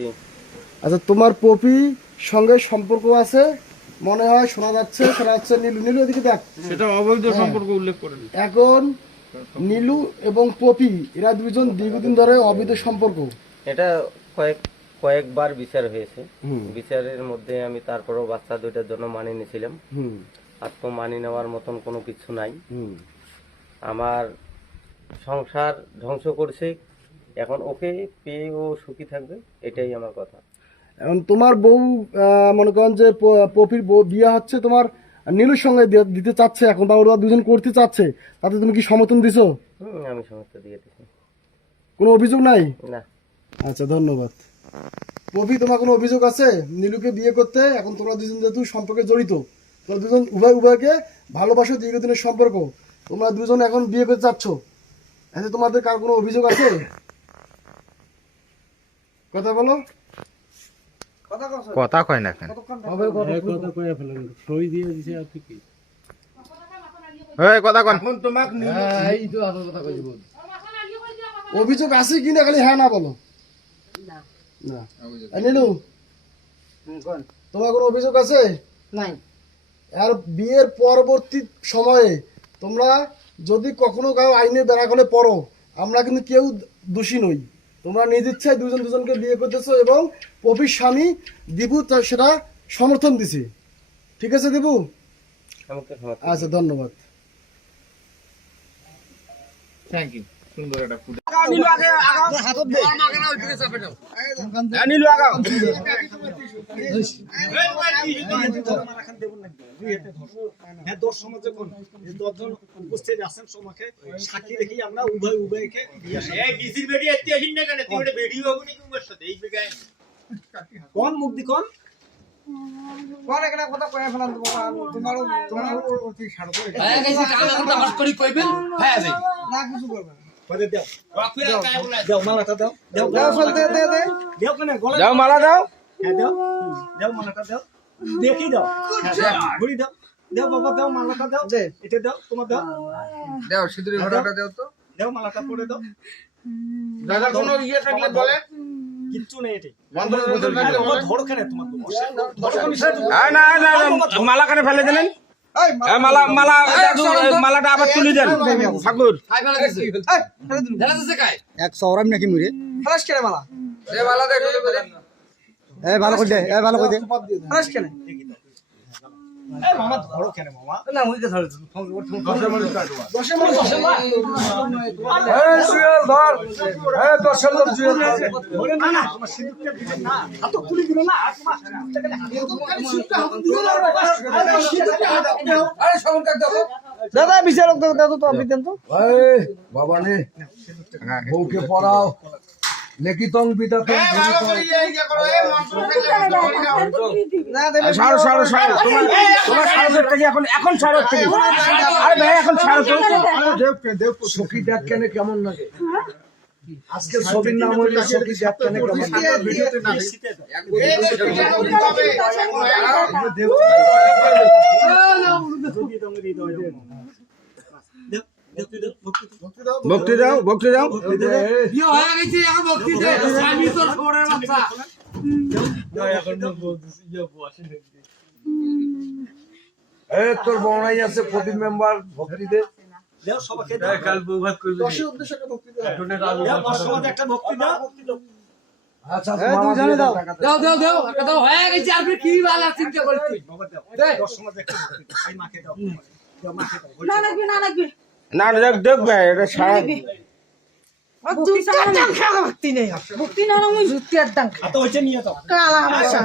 জি। আচ্ছা, তোমার পপি সঙ্গে সম্পর্ক আছে মনে হয়, শোনা যাচ্ছে। সেটা হচ্ছে নীলু। নীলু এদিকে দেখ। সেটা অবৈধ সম্পর্ক উল্লেখ করেন। এখন নীলু এবং পপি এরা দুইজন দীর্ঘদিন ধরে অবৈধ সম্পর্ক। এটা কয়েকবার বিচার হয়েছে। বিচারের মধ্যে আমি তারপরেও বাচ্চা দুইটার জন্য মানিয়ে নিয়েছিলাম। আর তো মানিয়ে নেওয়ার মতন কোনো কিছু নাই। আমার সংসার ধ্বংস করছে। এখন ওকে পেয়ে ও সুখী থাকবে, এটাই আমার কথা। এখন তোমার বউ মনে করেন যে পপির বউ বিয়ে হচ্ছে তোমার নীলুর সঙ্গে দিতে চাচ্ছে এখন, বা ওরা দুজন করতে চাচ্ছে, তাতে তুমি কি সমর্থন দিছো? আমি সমস্ত দিয়ে দিচ্ছি। কোনো অভিযোগ নাই? না। আচ্ছা, ধন্যবাদ। পপি, তোমার কোনো অভিযোগ আছে নীলুকে বিয়ে করতে? এখন তোমরা দুজন যেহেতু সম্পর্কে জড়িত, তোমরা দুজন উভয়কে ভালোবাসো, দীর্ঘদিনের সম্পর্ক, তোমরা দুজন এখন বিয়ে করতে চাচ্ছ, এতে তোমাদের কার কোনো অভিযোগ আছে? কথা বলো। কথা কয় না কেন? কথা কন। অভিযোগ আছে কিনা খালি হ্যাঁ না বলো। না। নীলু, তোমার কোনো অভিযোগ আছে? নাই। আর বিয়ের পরবর্তী সময়ে তোমরা যদি কখনো কারো আইনে বেড়াকলে পড়ো, আমরা কিন্তু কেউ দোষী নই। তোমরা নিজ ইচ্ছায় দুজনকে বিয়ে করতেছো এবং পপির স্বামী দীপু সেটা সমর্থন দিছি। ঠিক আছে দীপু? আচ্ছা, ধন্যবাদ। Thank you. সুন্দর একটা ফুড। সাক্ষী রেখে আমরা উভয়কে কোন মুক্তি কোন কোন একটা কথা কয়ে ফেলাম তোমারও না কিছু করবে দাও মালাটা দাও যাও মালা দাও। দাও মালাটা দাও, দেখি দাও, ঘুরি দাও, দাও বাবা দাও মালাটা দাও, এটা দাও তোমার দাও, দাও সিঁদুরের ঘোড়াটা দাও তো। দাও মালাটা পরে দাও। দাদা কোনো ইয়ে থাকলে বলে। কিচ্ছু নেই এটাই। ধরো কেন তোমার না না মালা কেন ফেলে দিলেন? মালাটা আবার তুলে দেন ঠাকুর। এক সৌরাম নাকি মুরে ফ্রেশ কেন মালা ভালো করে দে, ভালো করে দে। ফ্রেশ কেন মামা ধরো কেন মামা না মুইকে ধরে দাদা বিচারক দাদা তো আপনি দেন তো। বাবা নে বউকে পড়াও লেখিতং বিদাতং সারো সারো সারো তোমার সারো থেকে এখন সারো থেকে। আরে ভাই এখন সারো তো। সখী দেখ কেন কেমন লাগে আজকে ছবির নাম হইলো সখী দেখ কেন কেমন ভক্তি দাও ভক্তি দাও। তোর বড়াই আছে প্রদীপ মেম্বার ভক্তি দে সবাইকে কাল প্রভাত করবে। দশের উদ্দেশ্যে একটা ভক্তি দাও। একটা ভক্তি দাও। আচ্ছা তুমি জানে দাও। দাও দাও দাও একটা দাও হয়ে গেছে আর কি বালা চিন্তা করছিস বাবা দাও দশ সমাজ একটা ভক্তি এই মাকে দাও দাও মাকে দাও না লাগবে না লাগবে না দেখ দেখ ভাই এটা সারা ভক্তি না না মুই জুতি আর ডাং তো হইছে নিয়ে দাও কালা ভাষা